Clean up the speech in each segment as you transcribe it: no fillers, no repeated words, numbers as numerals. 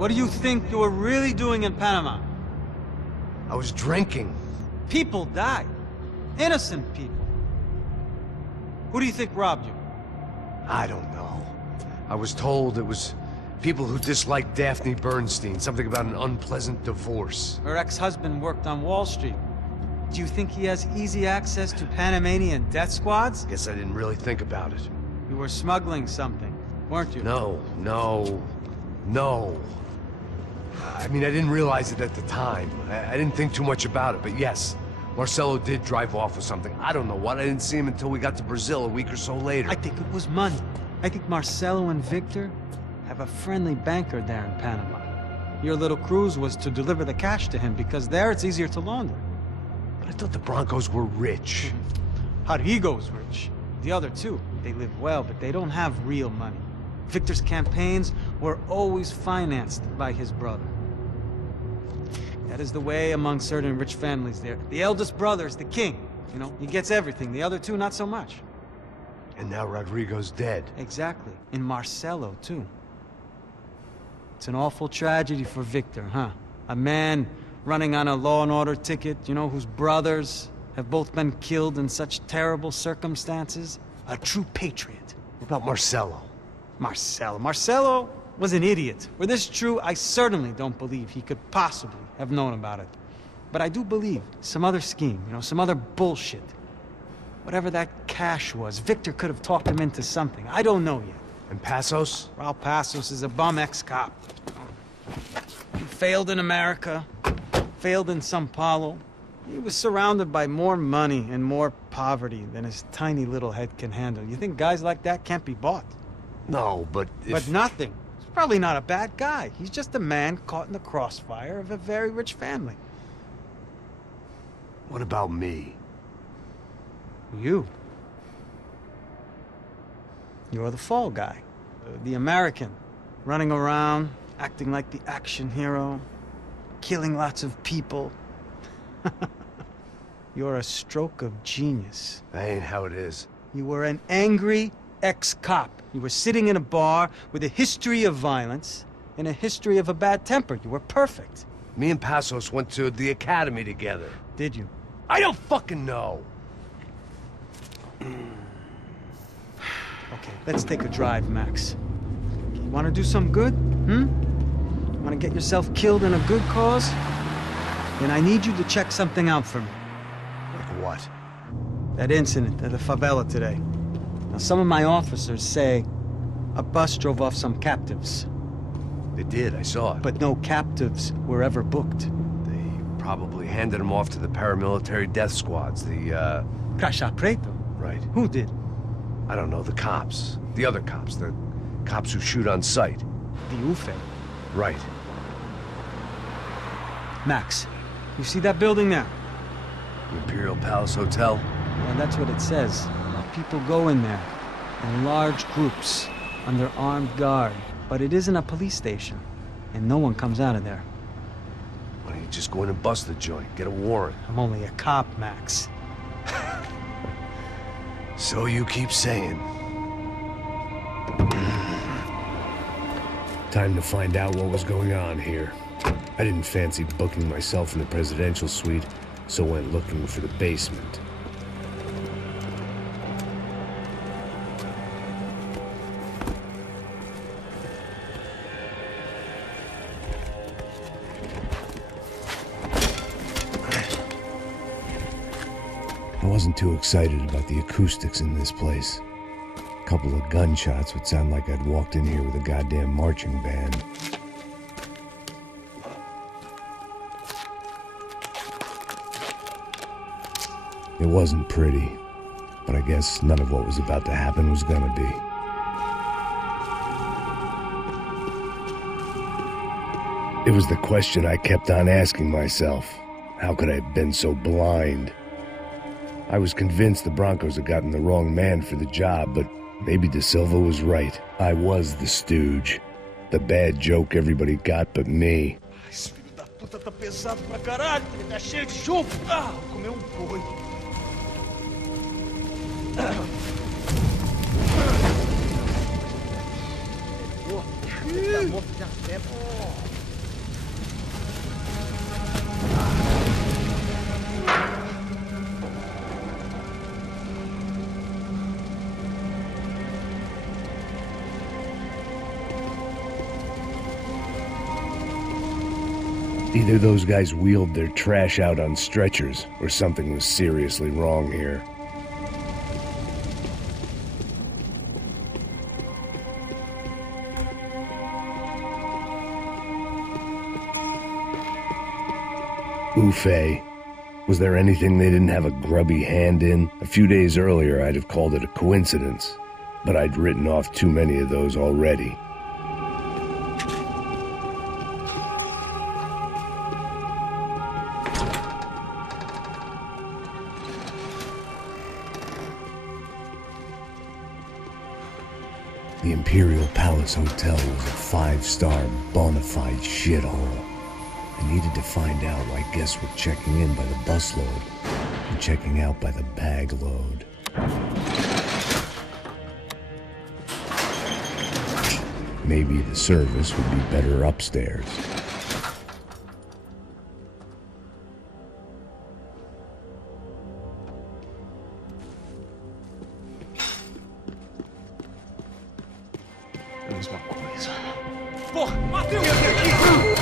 What do you think you were really doing in Panama? I was drinking. People died. Innocent people. Who do you think robbed you? I don't know. I was told it was people who disliked Daphne Bernstein, something about an unpleasant divorce. Her ex-husband worked on Wall Street. Do you think he has easy access to Panamanian death squads? Guess I didn't really think about it. You were smuggling something, weren't you? No. I mean, I didn't realize it at the time. I didn't think too much about it, but yes, Marcelo did drive off with something. I don't know what. I didn't see him until we got to Brazil a week or so later. I think it was money. I think Marcelo and Victor have a friendly banker there in Panama. Your little cruise was to deliver the cash to him because there it's easier to launder. But I thought the Broncos were rich. Rodrigo's rich. The other two, they live well, but they don't have real money. Victor's campaigns were always financed by his brother. That is the way among certain rich families there. The eldest brother is the king. You know, he gets everything. The other two, not so much. And now Rodrigo's dead. Exactly. And Marcelo, too. It's an awful tragedy for Victor, huh? A man running on a law and order ticket, you know, whose brothers have both been killed in such terrible circumstances. A true patriot. What about Marcelo? Marcelo was an idiot. Were this true, I certainly don't believe he could possibly have known about it. But I do believe some other scheme, you know, some other bullshit. Whatever that cash was, Victor could have talked him into something. I don't know yet. And Passos? Raul Passos is a bum ex-cop. He failed in America, failed in São Paulo. He was surrounded by more money and more poverty than his tiny little head can handle. You think guys like that can't be bought? No, but if... But nothing. He's probably not a bad guy. He's just a man caught in the crossfire of a very rich family. What about me? You. You're the fall guy. The American. Running around, acting like the action hero. Killing lots of people. You're a stroke of genius. That ain't how it is. You were an angry ex-cop. You were sitting in a bar with a history of violence and a history of a bad temper. You were perfect. Me and Passos went to the academy together. Did you? I don't fucking know. Okay, let's take a drive, Max. You want to do some good? Want to get yourself killed in a good cause? Then I need you to check something out for me. Like what? That incident at the favela today. Now, some of my officers say a bus drove off some captives. They did, I saw it. But no captives were ever booked. They probably handed them off to the paramilitary death squads, the, Caixa Preto? Right. Who did? I don't know, the cops. The other cops, the cops who shoot on sight. The UFE. Right. Max, you see that building there? The Imperial Palace Hotel? Well, that's what it says. People go in there, in large groups, under armed guard. But it isn't a police station, and no one comes out of there. Why don't you just go in and bust the joint, get a warrant? I'm only a cop, Max. So you keep saying. Time to find out what was going on here. I didn't fancy booking myself in the presidential suite, so went looking for the basement. I wasn't too excited about the acoustics in this place. A couple of gunshots would sound like I'd walked in here with a goddamn marching band. It wasn't pretty, but I guess none of what was about to happen was gonna be. It was the question I kept on asking myself. How could I have been so blind? I was convinced the Broncos had gotten the wrong man for the job, but maybe De Silva was right. I was the stooge. The bad joke everybody got but me. Esse filho da puta tá pesado pra caralho, ele tá cheio de chumbo. Ah, vou comer boi. Ele tá morto já há tempo. Either those guys wheeled their trash out on stretchers, or something was seriously wrong here. Ufe. Was there anything they didn't have a grubby hand in? A few days earlier, I'd have called it a coincidence, but I'd written off too many of those already. The Imperial Palace Hotel was a five-star, bona fide shithole. I needed to find out why guests were checking in by the busload and checking out by the bag load. Maybe the service would be better upstairs. Mesma coisa. Porra, Matheus! Aqui!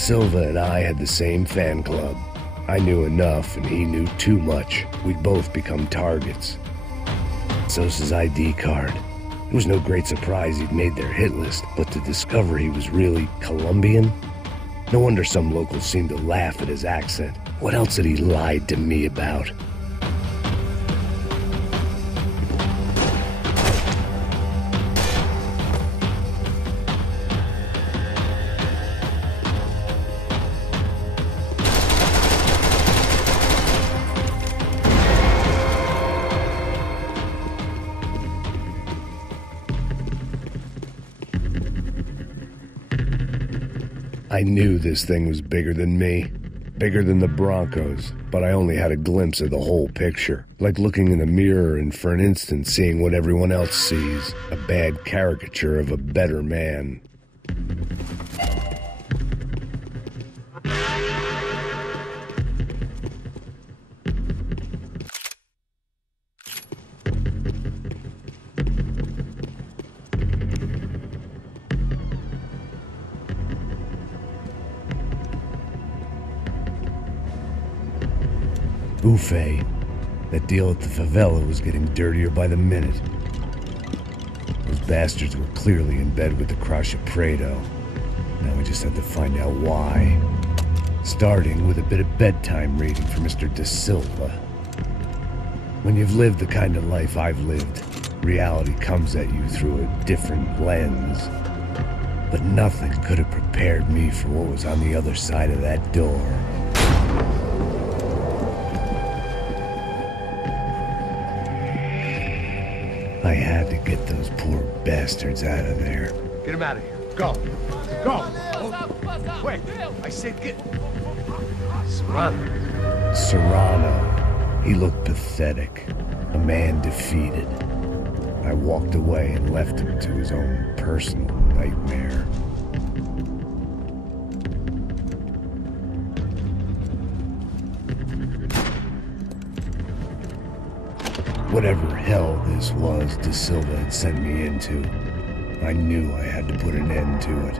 Silva and I had the same fan club. I knew enough and he knew too much. We'd both become targets. Sosa's ID card. It was no great surprise he'd made their hit list, but to discover he was really Colombian? No wonder some locals seemed to laugh at his accent. What else had he lied to me about? I knew this thing was bigger than me, bigger than the Broncos, but I only had a glimpse of the whole picture, like looking in a mirror and for an instant seeing what everyone else sees, a bad caricature of a better man. Buffet. That deal at the favela was getting dirtier by the minute. Those bastards were clearly in bed with the Crash of Prado. Now we just had to find out why. Starting with a bit of bedtime reading for Mr. De Silva. When you've lived the kind of life I've lived, reality comes at you through a different lens. But nothing could have prepared me for what was on the other side of that door. I had to get those poor bastards out of there. Get him out of here. Go. Go. Wait. I said get... Serrano. Serrano. He looked pathetic. A man defeated. I walked away and left him to his own personal nightmare. Whatever hell this was De Silva had sent me into, I knew I had to put an end to it.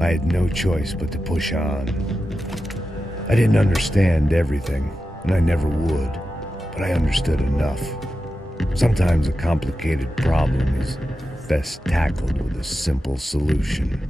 I had no choice but to push on. I didn't understand everything, and I never would, but I understood enough. Sometimes a complicated problem is best tackled with a simple solution.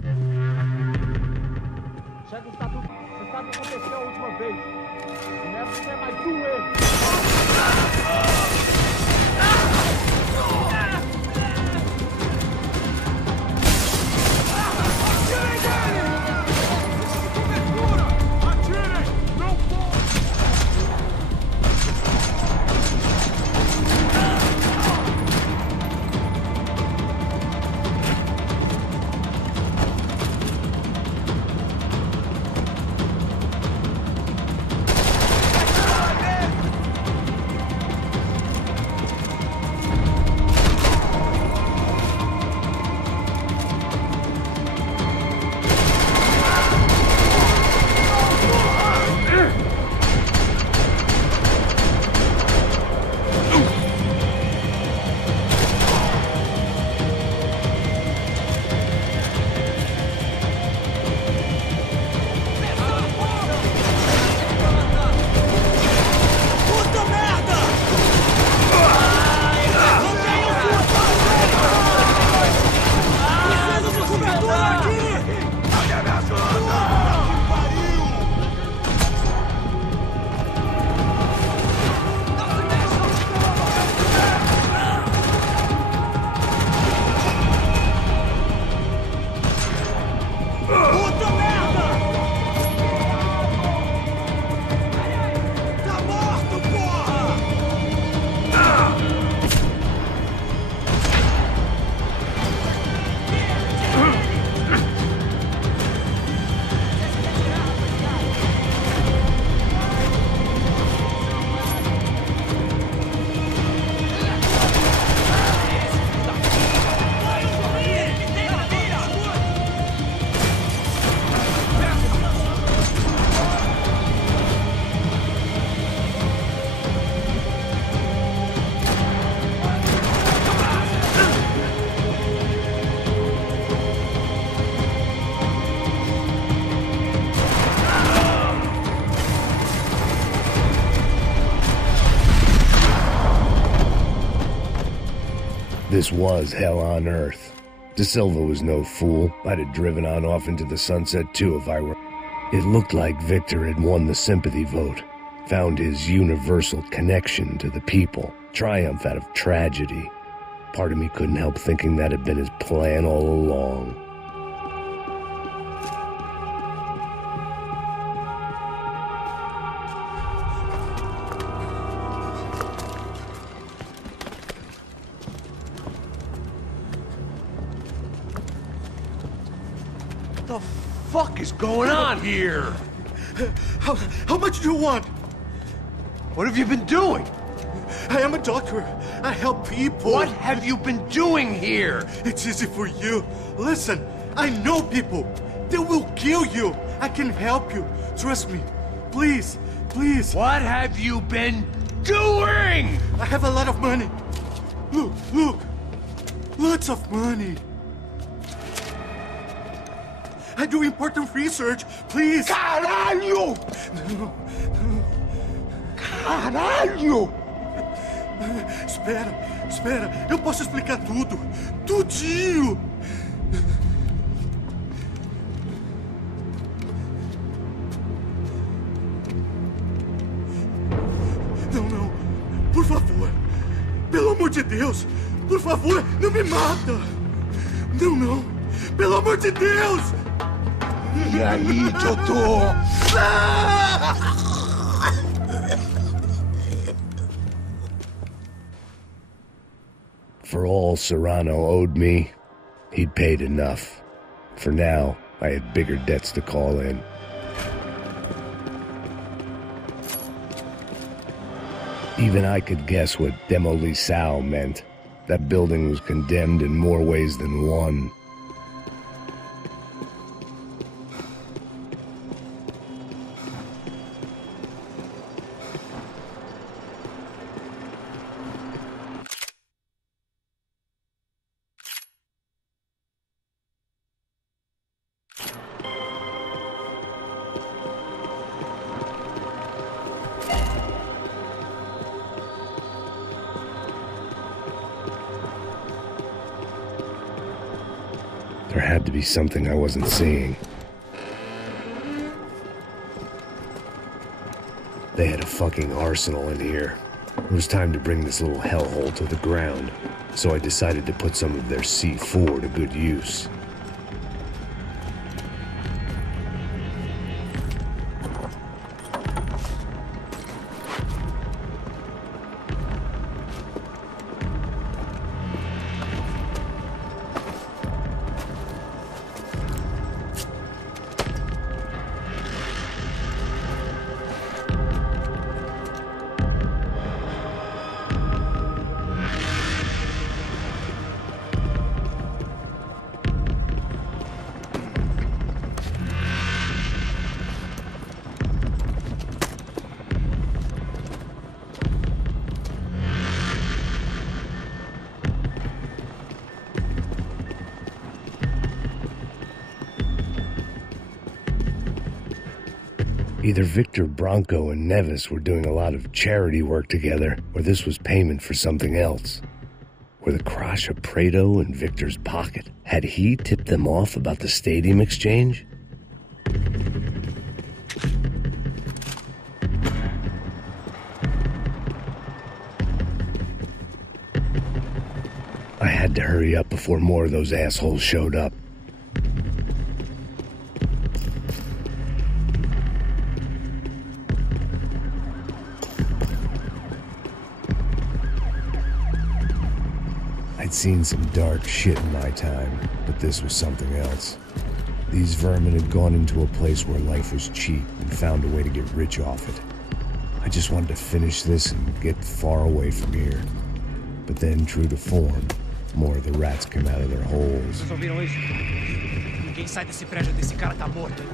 This was hell on earth. De Silva was no fool. I'd have driven on off into the sunset too if I were. It looked like Victor had won the sympathy vote, found his universal connection to the people, triumph out of tragedy. Part of me couldn't help thinking that had been his plan all along. What the fuck is going on here? How much do you want? What have you been doing? I am a doctor. I help people. What have you been doing here? It's easy for you. Listen, I know people. They will kill you. I can help you. Trust me. Please, please. What have you been doing? I have a lot of money. Look, look. Lots of money. I do important research. Please. Caralho! No. Caralho! Espera. Eu posso explicar tudo. Tudinho. Não. Por favor. Pelo amor de Deus. Por favor, não me mata. Não. Pelo amor de Deus. E aí, doutor? For all Serrano owed me, he'd paid enough. For now, I had bigger debts to call in. Even I could guess what demolição meant. That building was condemned in more ways than one. There had to be something I wasn't seeing. They had a fucking arsenal in here. It was time to bring this little hellhole to the ground, so I decided to put some of their C4 to good use. Either Victor Branco and Neves were doing a lot of charity work together, or this was payment for something else. Were the Crash of Prado in Victor's pocket? Had he tipped them off about the stadium exchange? I had to hurry up before more of those assholes showed up. I'd seen some dark shit in my time, but this was something else. These vermin had gone into a place where life was cheap and found a way to get rich off it. I just wanted to finish this and get far away from here. But then, true to form, more of the rats came out of their holes. Vocês ouviram isso? Ninguém sai desse prédio desse cara tá morto.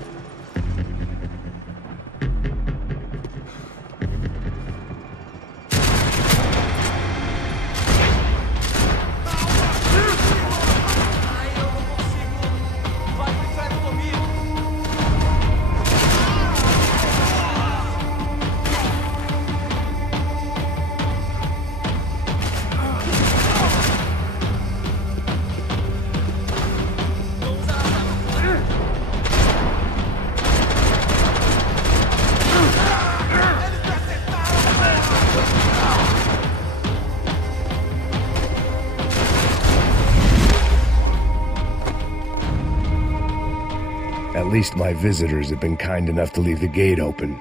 At least my visitors have been kind enough to leave the gate open.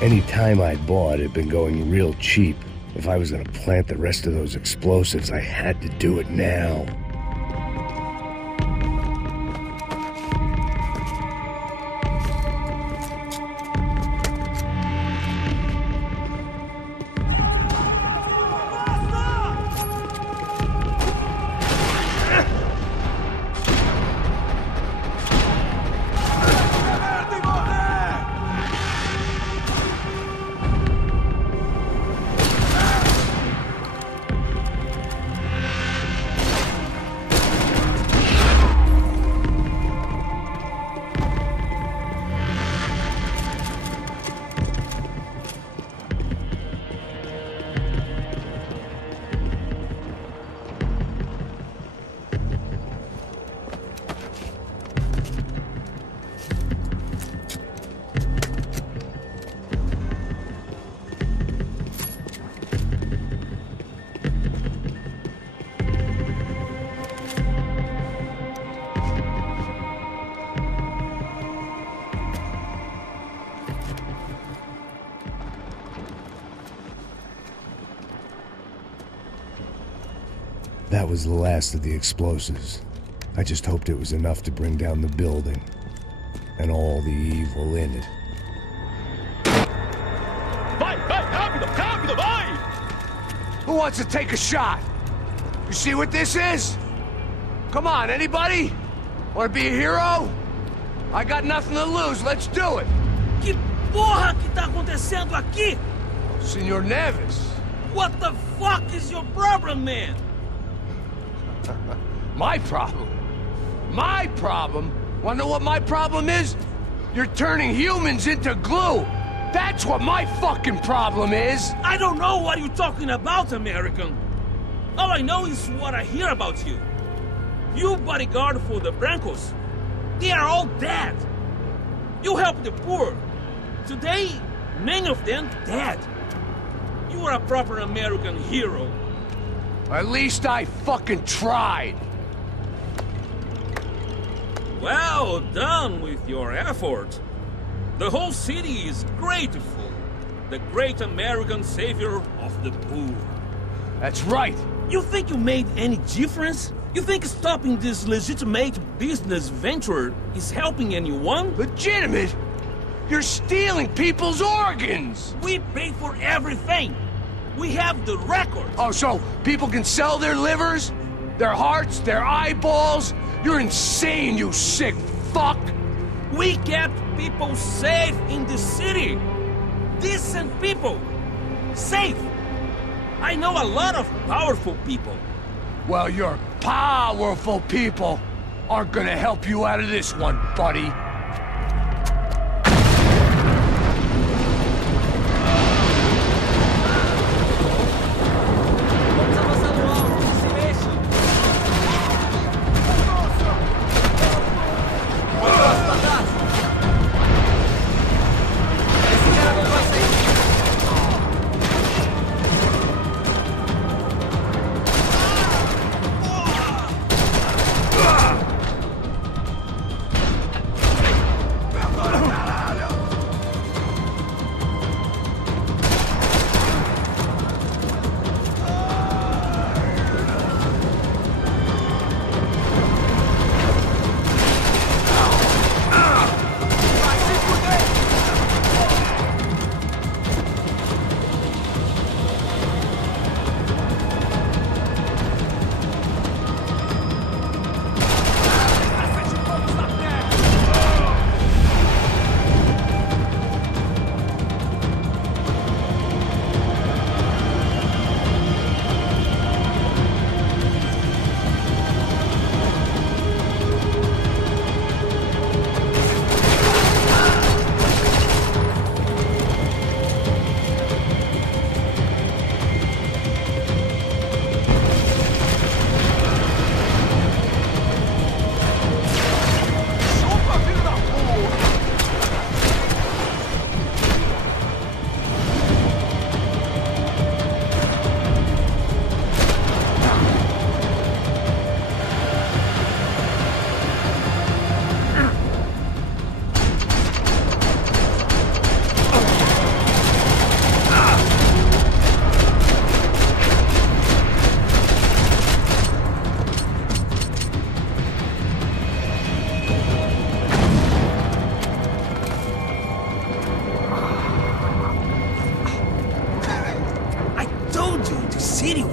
Any time I'd bought had been going real cheap. If I was gonna plant the rest of those explosives, I had to do it now. That was the last of the explosives. I just hoped it was enough to bring down the building and all the evil in it. Vai, rápido, rápido, vai! Who wants to take a shot? You see what this is? Come on, anybody? Want to be a hero? I got nothing to lose, let's do it! Que porra que tá acontecendo aqui? Senor Neves. What the fuck is your problem, man? My problem? My problem? Wanna know what my problem is? You're turning humans into glue! That's what my fucking problem is! I don't know what you're talking about, American. All I know is what I hear about you. You bodyguard for the Brancos. They are all dead. You help the poor. Today, many of them dead. You are a proper American hero. At least I fucking tried. Well done with your effort. The whole city is grateful. The great American savior of the poor. That's right. You think you made any difference? You think stopping this legitimate business venture is helping anyone? Legitimate? You're stealing people's organs! We pay for everything. We have the record. Oh, so people can sell their livers? Their hearts? Their eyeballs? You're insane, you sick fuck! We kept people safe in the city. Decent people. Safe. I know a lot of powerful people. Well, your powerful people aren't gonna help you out of this one, buddy.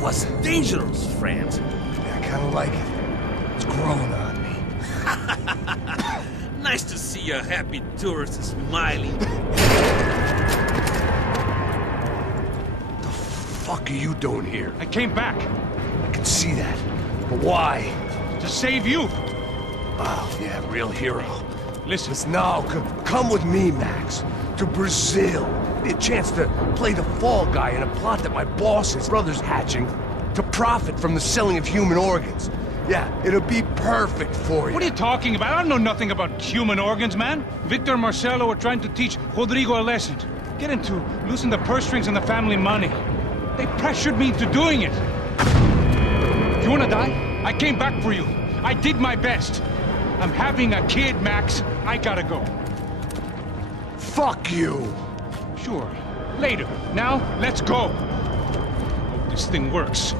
Was dangerous, friend. Yeah, I kinda like it. It's growing on me. Nice to see a happy tourist smiling. The fuck are you doing here? I came back I can see that. But why? to save you. Oh, yeah, real hero. Listen, No, come with me, Max. To Brazil. Be a chance to play the fall guy in a plot that my boss's brother's hatching to profit from the selling of human organs. Yeah, it'll be perfect for you. what are you talking about? I don't know nothing about human organs, man. Victor and Marcelo were trying to teach Rodrigo a lesson. Get him to loosen the purse strings and the family money. They pressured me into doing it. You wanna die? I came back for you. I did my best. I'm having a kid, Max. I gotta go. Fuck you! Sure. Later. Now, let's go. Hope this thing works.